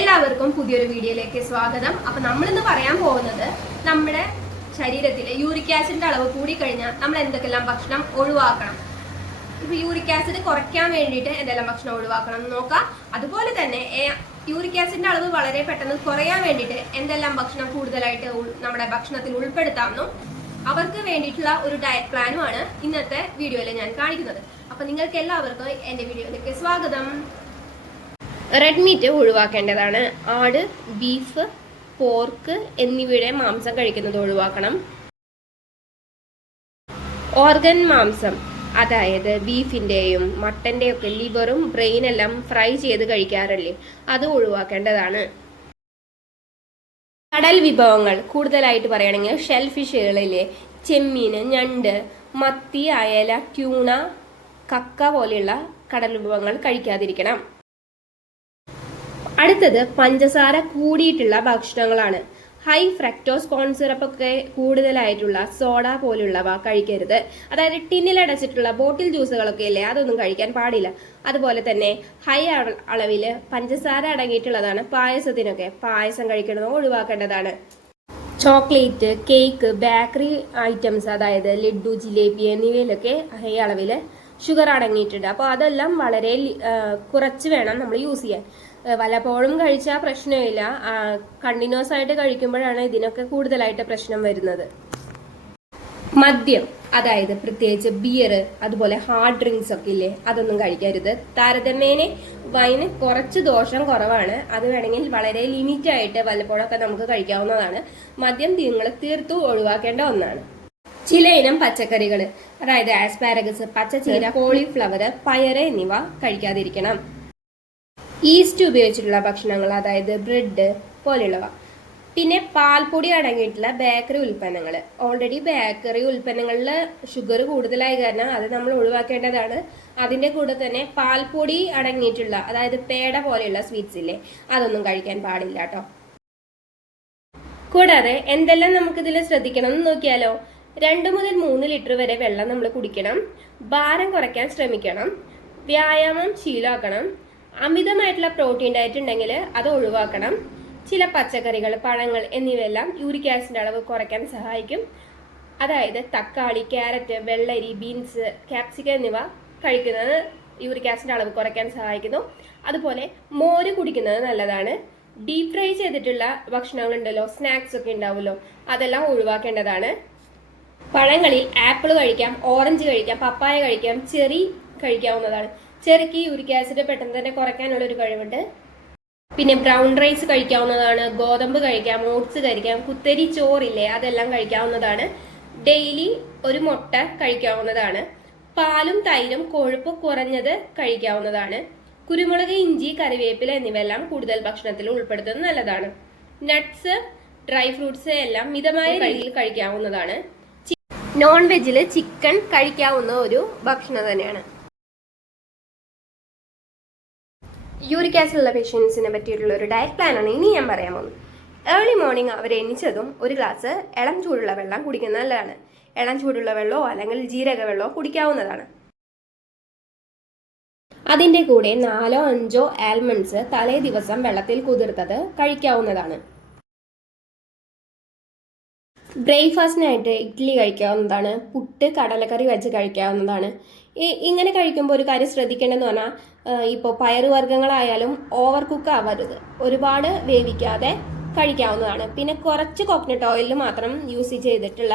എല്ലാവർക്കും പുതിയൊരു വീഡിയോയിലേക്ക് സ്വാഗതം. അപ്പൊ നമ്മളിന്ന് പറയാൻ പോകുന്നത് നമ്മുടെ ശരീരത്തിലെ യൂറിക് ആസിഡിന്റെ അളവ് കൂടി കഴിഞ്ഞാൽ നമ്മൾ എന്തൊക്കെല്ലാം ഭക്ഷണം ഒഴിവാക്കണം. ഇപ്പൊ യൂറിക് ആസിഡ് കുറയ്ക്കാൻ വേണ്ടിയിട്ട് എന്തെല്ലാം ഭക്ഷണം ഒഴിവാക്കണം എന്ന് നോക്കാം. അതുപോലെ തന്നെ യൂറിക് ആസിഡിന്റെ അളവ് വളരെ പെട്ടെന്ന് കുറയാൻ വേണ്ടിയിട്ട് എന്തെല്ലാം ഭക്ഷണം കൂടുതലായിട്ട് നമ്മുടെ ഭക്ഷണത്തിൽ ഉൾപ്പെടുത്താമെന്നും അവർക്ക് വേണ്ടിയിട്ടുള്ള ഒരു ഡയറ്റ് പ്ലാനുമാണ് ഇന്നത്തെ വീഡിയോയിൽ ഞാൻ കാണിക്കുന്നത്. അപ്പൊ നിങ്ങൾക്ക് എല്ലാവർക്കും എന്റെ വീഡിയോയിലേക്ക് സ്വാഗതം. റെഡ് മീറ്റ് ഒഴിവാക്കേണ്ടതാണ്. ആട് ബീഫ് പോർക്ക് എന്നിവയുടെ മാംസം കഴിക്കുന്നത് ഒഴിവാക്കണം. ഓർഗൻ മാംസം അതായത് ബീഫിന്റെയും മട്ടന്റെയും ഒക്കെ ലിവറും ബ്രെയിൻ എല്ലാം ഫ്രൈ ചെയ്ത് കഴിക്കാറില്ലേ? അത് ഒഴിവാക്കേണ്ടതാണ്. കടൽ വിഭവങ്ങൾ കൂടുതലായിട്ട് പറയുകയാണെങ്കിൽ ഷെൽ ചെമ്മീൻ ഞണ്ട് മത്തി അയല ട്യൂണ കക്ക പോലെയുള്ള കടൽ വിഭവങ്ങൾ കഴിക്കാതിരിക്കണം. അടുത്തത് പഞ്ചസാര കൂടിയിട്ടുള്ള ഭക്ഷണങ്ങളാണ്. ഹൈ ഫ്രക്ടോസ് കോൺ സിറപ്പ് ഒക്കെ കൂടുതലായിട്ടുള്ള സോഡ പോലുള്ളവ കഴിക്കരുത്. അതായത് ടിന്നിൽ അടച്ചിട്ടുള്ള ബോട്ടിൽ ജ്യൂസുകളൊക്കെ ഇല്ലേ അതൊന്നും കഴിക്കാൻ പാടില്ല. അതുപോലെ തന്നെ ഹൈ അളവിൽ പഞ്ചസാര അടങ്ങിയിട്ടുള്ളതാണ് പായസത്തിനൊക്കെ. പായസം കഴിക്കുന്നത് ഒഴിവാക്കേണ്ടതാണ്. ചോക്ലേറ്റ് കേക്ക് ബേക്കറി ഐറ്റംസ് അതായത് ലഡു ജിലേബി എന്നിവയിലൊക്കെ ഹൈ അളവിൽ ഷുഗർ അടങ്ങിയിട്ടുണ്ട്. അപ്പോൾ അതെല്ലാം വളരെ കുറച്ച് വേണം നമ്മൾ യൂസ് ചെയ്യാൻ. വല്ലപ്പോഴും കഴിച്ചാൽ പ്രശ്നമില്ല. കണ്ടിന്യൂസ് ആയിട്ട് കഴിക്കുമ്പോഴാണ് ഇതിനൊക്കെ കൂടുതലായിട്ട് പ്രശ്നം വരുന്നത്. മദ്യം അതായത് പ്രത്യേകിച്ച് ബിയർ അതുപോലെ ഹാർഡ് ഡ്രിങ്ക്സ് ഒക്കെ ഇല്ലേ അതൊന്നും കഴിക്കരുത്. താരതമ്യേന വൈന് കുറച്ച് ദോഷം കുറവാണ്. അത് വേണമെങ്കിൽ വളരെ ലിമിറ്റ് ആയിട്ട് വല്ലപ്പോഴൊക്കെ നമുക്ക് കഴിക്കാവുന്നതാണ്. മദ്യം നിങ്ങൾ തീർത്തു ഒഴിവാക്കേണ്ട ഒന്നാണ്. ചില ഇനം പച്ചക്കറികൾ അതായത് ആസ്പാരഗസ് പച്ചച്ചീര കോളിഫ്ലവർ പയറ് എന്നിവ കഴിക്കാതിരിക്കണം. ഈസ്റ്റ് ഉപയോഗിച്ചിട്ടുള്ള ഭക്ഷണങ്ങൾ അതായത് ബ്രെഡ് പോലെയുള്ളവ. പിന്നെ പാൽപ്പൊടി അടങ്ങിയിട്ടുള്ള ബേക്കറി ഉൽപ്പന്നങ്ങൾ. ഓൾറെഡി ബേക്കറി ഉൽപ്പന്നങ്ങളിൽ ഷുഗർ കൂടുതലായ കാരണം അത് നമ്മൾ ഒഴിവാക്കേണ്ടതാണ്. അതിന്റെ കൂടെ തന്നെ പാൽപ്പൊടി അടങ്ങിയിട്ടുള്ള അതായത് പേട പോലെയുള്ള സ്വീറ്റ്സ് ഇല്ലേ അതൊന്നും കഴിക്കാൻ പാടില്ല കേട്ടോ. കൂടാതെ എന്തെല്ലാം നമുക്കിതിൽ ശ്രദ്ധിക്കണം എന്ന് നോക്കിയാലോ രണ്ട് മുതൽ മൂന്ന് ലിറ്റർ വരെ വെള്ളം നമ്മൾ കുടിക്കണം. ഭാരം കുറയ്ക്കാൻ ശ്രമിക്കണം. വ്യായാമം ശീലമാക്കണം. അമിതമായിട്ടുള്ള പ്രോട്ടീൻ ഡയറ്റ് ഉണ്ടെങ്കിൽ അത് ഒഴിവാക്കണം. ചില പച്ചക്കറികൾ പഴങ്ങൾ എന്നിവയെല്ലാം യൂറിക് ആസിഡിന്റെ അളവ് കുറയ്ക്കാൻ സഹായിക്കും. അതായത് തക്കാളി ക്യാരറ്റ് വെള്ളരി ബീൻസ് ക്യാപ്സിക്കം എന്നിവ കഴിക്കുന്നത് യൂറിക് ആസിഡിന്റെ അളവ് കുറയ്ക്കാൻ സഹായിക്കുന്നു. അതുപോലെ മോര് കുടിക്കുന്നത് നല്ലതാണ്. ഡീപ് ഫ്രൈ ചെയ്തിട്ടുള്ള ഭക്ഷണങ്ങളുണ്ടല്ലോ സ്നാക്സ് ഒക്കെ ഉണ്ടാവുമല്ലോ അതെല്ലാം ഒഴിവാക്കേണ്ടതാണ്. പഴങ്ങളിൽ ആപ്പിൾ കഴിക്കാം ഓറഞ്ച് കഴിക്കാം പപ്പായ കഴിക്കാം ചെറി കഴിക്കാവുന്നതാണ്. ചെറിക്ക് യൂറിക് ആസിഡ് പെട്ടെന്ന് തന്നെ കുറയ്ക്കാനുള്ള ഒരു കഴിവുണ്ട്. പിന്നെ ബ്രൗൺ റൈസ് കഴിക്കാവുന്നതാണ് ഗോതമ്പ് കഴിക്കാം ഓട്സ് കഴിക്കാം കുത്തരി ചോറില്ലേ അതെല്ലാം കഴിക്കാവുന്നതാണ്. ഡെയിലി ഒരു മുട്ട കഴിക്കാവുന്നതാണ്. പാലും തൈരും കൊഴുപ്പ് കുറഞ്ഞത് കഴിക്കാവുന്നതാണ്. കുരുമുളക് ഇഞ്ചി കറിവേപ്പില എന്നിവയെല്ലാം കൂടുതൽ ഭക്ഷണത്തിൽ ഉൾപ്പെടുത്തുന്നത് നല്ലതാണ്. നട്ട്സ് ഡ്രൈ ഫ്രൂട്ട്സ് എല്ലാം മിതമായ രീതിയിൽ കഴിക്കാവുന്നതാണ്. നോൺ വെജിൽ ചിക്കൻ കഴിക്കാവുന്ന ഒരു ഭക്ഷണം തന്നെയാണ്. യൂറിക് ആസിഡുള്ള പേഷ്യൻസിനെ പറ്റിയിട്ടുള്ള ഒരു ഡയറ്റ് പ്ലാനാണ് ഇനി ഞാൻ പറയാൻ പോകുന്നത്. ഏർലി മോർണിംഗ് അവർ എണിച്ചതും ഒരു ഗ്ലാസ് ഇളം ചൂടുള്ള വെള്ളം കുടിക്കുന്നത് നല്ലതാണ്. ഇളം ചൂടുള്ള വെള്ളമോ അല്ലെങ്കിൽ ജീരക വെള്ളമോ കുടിക്കാവുന്നതാണ്. അതിന്റെ കൂടെ നാലോ അഞ്ചോ ആൽമണ്ട്സ് തലേ ദിവസം വെള്ളത്തിൽ കുതിർത്തത് കഴിക്കാവുന്നതാണ്. ബ്രേക്ക്ഫാസ്റ്റിനായിട്ട് ഇഡ്ഡലി കഴിക്കാവുന്നതാണ്. പുട്ട് കടലക്കറി വെച്ച് കഴിക്കാവുന്നതാണ്. ഇങ്ങനെ കഴിക്കുമ്പോൾ ഒരു കാര്യം ശ്രദ്ധിക്കേണ്ടതെന്ന് പറഞ്ഞാൽ ഇപ്പോൾ പയറുവർഗങ്ങളായാലും ഓവർ കുക്ക് ആവരുത്. ഒരുപാട് വേവിക്കാതെ കഴിക്കാവുന്നതാണ്. പിന്നെ കുറച്ച് കോക്കനട്ട് ഓയിൽ മാത്രം യൂസ് ചെയ്തിട്ടുള്ള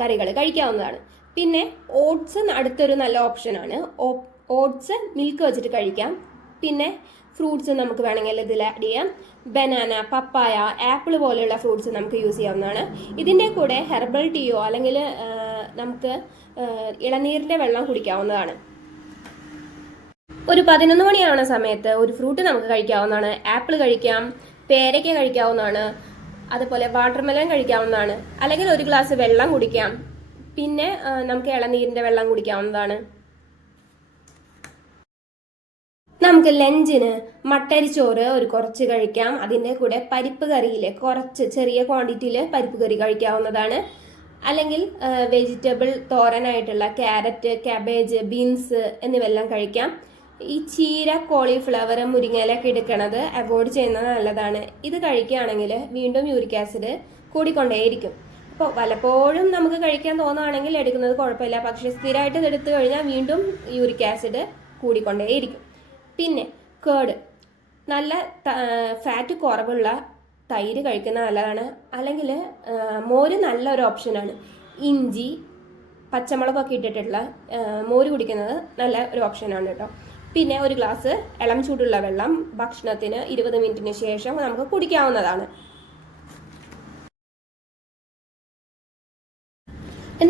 കറികൾ കഴിക്കാവുന്നതാണ്. പിന്നെ ഓട്സ് അടുത്തൊരു നല്ല ഓപ്ഷനാണ് ഓട്സ് മിൽക്ക് വെച്ചിട്ട് കഴിക്കാം. പിന്നെ ഫ്രൂട്ട്സ് നമുക്ക് വേണമെങ്കിൽ ഇതിൽ ആഡ് ചെയ്യാം. ബനാന പപ്പായ ആപ്പിൾ പോലെയുള്ള ഫ്രൂട്ട്സ് നമുക്ക് യൂസ് ചെയ്യാവുന്നതാണ്. ഇതിന്റെ കൂടെ ഹെർബൽ ടീയോ അല്ലെങ്കിൽ നമുക്ക് ഇളനീരിന്റെ വെള്ളം കുടിക്കാവുന്നതാണ്. ഒരു പതിനൊന്ന് മണിയാവുന്ന സമയത്ത് ഒരു ഫ്രൂട്ട് നമുക്ക് കഴിക്കാവുന്നതാണ്. ആപ്പിൾ കഴിക്കാം പേരയ്ക്ക കഴിക്കാവുന്നതാണ്. അതുപോലെ വാട്ടർമെലൺ കഴിക്കാവുന്നതാണ്. അല്ലെങ്കിൽ ഒരു ഗ്ലാസ് വെള്ളം കുടിക്കാം. പിന്നെ നമുക്ക് ഇളനീരിന്റെ വെള്ളം കുടിക്കാവുന്നതാണ്. നമുക്ക് ലഞ്ചിന് മട്ടരിച്ചോറ് ഒരു കുറച്ച് കഴിക്കാം. അതിന്റെ കൂടെ പരിപ്പ് കറിയിൽ കുറച്ച് ചെറിയ ക്വാണ്ടിറ്റിയിൽ പരിപ്പ് കറി കഴിക്കാവുന്നതാണ്. അല്ലെങ്കിൽ വെജിറ്റബിൾ തോരനായിട്ടുള്ള ക്യാരറ്റ് ക്യാബേജ് ബീൻസ് എന്നിവയെല്ലാം കഴിക്കാം. ഈ ചീര കോളിഫ്ലവർ മുരിങ്ങയിലൊക്കെ എടുക്കണത് അവോയ്ഡ് ചെയ്യുന്നത് നല്ലതാണ്. ഇത് കഴിക്കുകയാണെങ്കിൽ വീണ്ടും യൂറിക് ആസിഡ് കൂടിക്കൊണ്ടേയിരിക്കും. അപ്പോൾ വല്ലപ്പോഴും നമുക്ക് കഴിക്കാൻ തോന്നുകയാണെങ്കിൽ എടുക്കുന്നത് കുഴപ്പമില്ല. പക്ഷേ സ്ഥിരമായിട്ട് ഇത് എടുത്തു കഴിഞ്ഞാൽ വീണ്ടും യൂറിക് ആസിഡ് കൂടിക്കൊണ്ടേയിരിക്കും. പിന്നെ കേട്. നല്ല ഫാറ്റ് കുറവുള്ള തൈര് കഴിക്കുന്ന നല്ലതാണ്. അല്ലെങ്കിൽ മോര് നല്ലൊരു ഓപ്ഷനാണ് ഇഞ്ചി പച്ചമുളകൊക്കെ ഇട്ടിട്ടുള്ള മോര് കുടിക്കുന്നത് നല്ല ഒരു ഓപ്ഷനാണ് കേട്ടോ. പിന്നെ ഒരു ഗ്ലാസ് ഇളം ചൂടുള്ള വെള്ളം ഭക്ഷണത്തിന് ഇരുപത് മിനിറ്റിന് ശേഷം നമുക്ക് കുടിക്കാവുന്നതാണ്.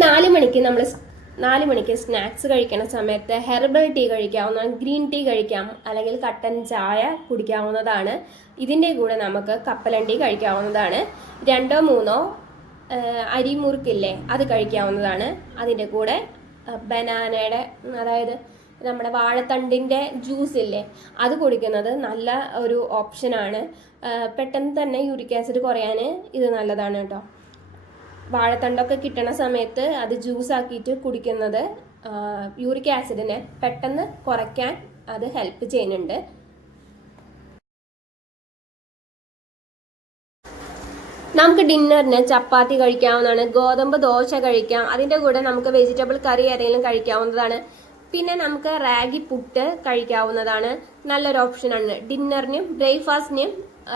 നാല് മണിക്ക് നമ്മൾ നാല് മണിക്ക് സ്നാക്സ് കഴിക്കുന്ന സമയത്ത് ഹെർബൽ ടീ കഴിക്കാവുന്ന ഗ്രീൻ ടീ കഴിക്കാം അല്ലെങ്കിൽ കട്ടൻ ചായ കുടിക്കാവുന്നതാണ്. ഇതിന്റെ കൂടെ നമുക്ക് കപ്പലൻ ടീ കഴിക്കാവുന്നതാണ്. രണ്ടോ മൂന്നോ അരി മുറുക്കില്ലേ അത് കഴിക്കാവുന്നതാണ്. അതിന്റെ കൂടെ ബനാനയുടെ അതായത് നമ്മുടെ വാഴത്തണ്ടിന്റെ ജ്യൂസ് ഇല്ലേ അത് കുടിക്കുന്നത് നല്ല ഒരു ഓപ്ഷനാണ്. പെട്ടെന്ന് തന്നെ യൂറിക് ആസിഡ് കുറയാൻ ഇത് നല്ലതാണ് കേട്ടോ. വാഴത്തണ്ടൊക്കെ കിട്ടണ സമയത്ത് അത് ജ്യൂസ് ആക്കിയിട്ട് കുടിക്കുന്നത് യൂറിക് ആസിഡിനെ പെട്ടെന്ന് കുറയ്ക്കാൻ അത് ഹെൽപ്പ് ചെയ്യുന്നുണ്ട്. നമുക്ക് ഡിന്നറിന് ചപ്പാത്തി കഴിക്കാവുന്നതാണ് ഗോതമ്പ് ദോശ കഴിക്കാം അതിന്റെ കൂടെ നമുക്ക് വെജിറ്റബിൾ കറി ഏതെങ്കിലും കഴിക്കാവുന്നതാണ്. പിന്നെ നമുക്ക് റാഗി പുട്ട് കഴിക്കാവുന്നതാണ് നല്ലൊരു ഓപ്ഷനാണ് ഡിന്നറിനും ബ്രേക്ക്ഫാസ്റ്റിനും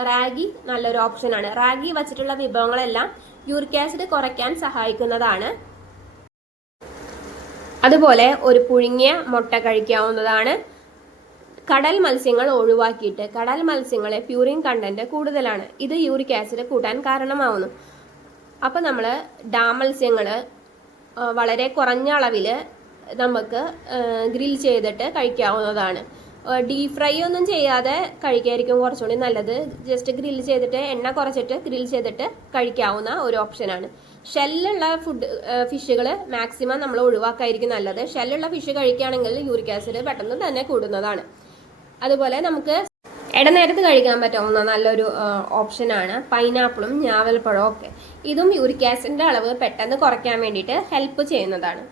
റാഗി നല്ലൊരു ഓപ്ഷനാണ് റാഗി വച്ചിട്ടുള്ള വിഭവങ്ങളെല്ലാം യൂറിക് ആസിഡ് കുറയ്ക്കാൻ സഹായിക്കുന്നതാണ്. അതുപോലെ ഒരു പുഴുങ്ങിയ മുട്ട കഴിക്കാവുന്നതാണ്. കടൽ മത്സ്യങ്ങൾ ഒഴിവാക്കിയിട്ട് കടൽ മത്സ്യങ്ങളെ പ്യൂറിൻ കണ്ടന്റ് കൂടുതലാണ്. ഇത് യൂറിക് ആസിഡ് കൂട്ടാൻ കാരണമാവുന്നു. അപ്പോൾ നമ്മൾ ഡാം മത്സ്യങ്ങൾ വളരെ കുറഞ്ഞ അളവിൽ നമുക്ക് ഗ്രിൽ ചെയ്തിട്ട് കഴിക്കാവുന്നതാണ്. ഡീപ് ഫ്രൈ ഒന്നും ചെയ്യാതെ കഴിക്കായിരിക്കും കുറച്ചുകൂടി നല്ലത്. ജസ്റ്റ് ഗ്രിൽ ചെയ്തിട്ട് എണ്ണ കുറച്ചിട്ട് ഗ്രിൽ ചെയ്തിട്ട് കഴിക്കാവുന്ന ഒരു ഓപ്ഷനാണ് ഷെല്ലുള്ള ഫുഡ് ഫിഷുകൾ മാക്സിമം നമ്മൾ ഒഴിവാക്കായിരിക്കും നല്ലത്. ഷെല്ലുള്ള ഫിഷ് കഴിക്കുകയാണെങ്കിൽ യൂറിക് ആസിഡ് പെട്ടെന്ന് തന്നെ കൂടുന്നതാണ്. അതുപോലെ നമുക്ക് ഇടനേരത്ത് കഴിക്കാൻ പറ്റാവുന്ന നല്ലൊരു ഓപ്ഷനാണ് പൈനാപ്പിളും ഞാവൽപ്പഴവും ഒക്കെ. ഇതും യൂറിക് ആസിഡിന്റെ അളവ് പെട്ടെന്ന് കുറയ്ക്കാൻ വേണ്ടിയിട്ട് ഹെൽപ്പ് ചെയ്യുന്നതാണ്.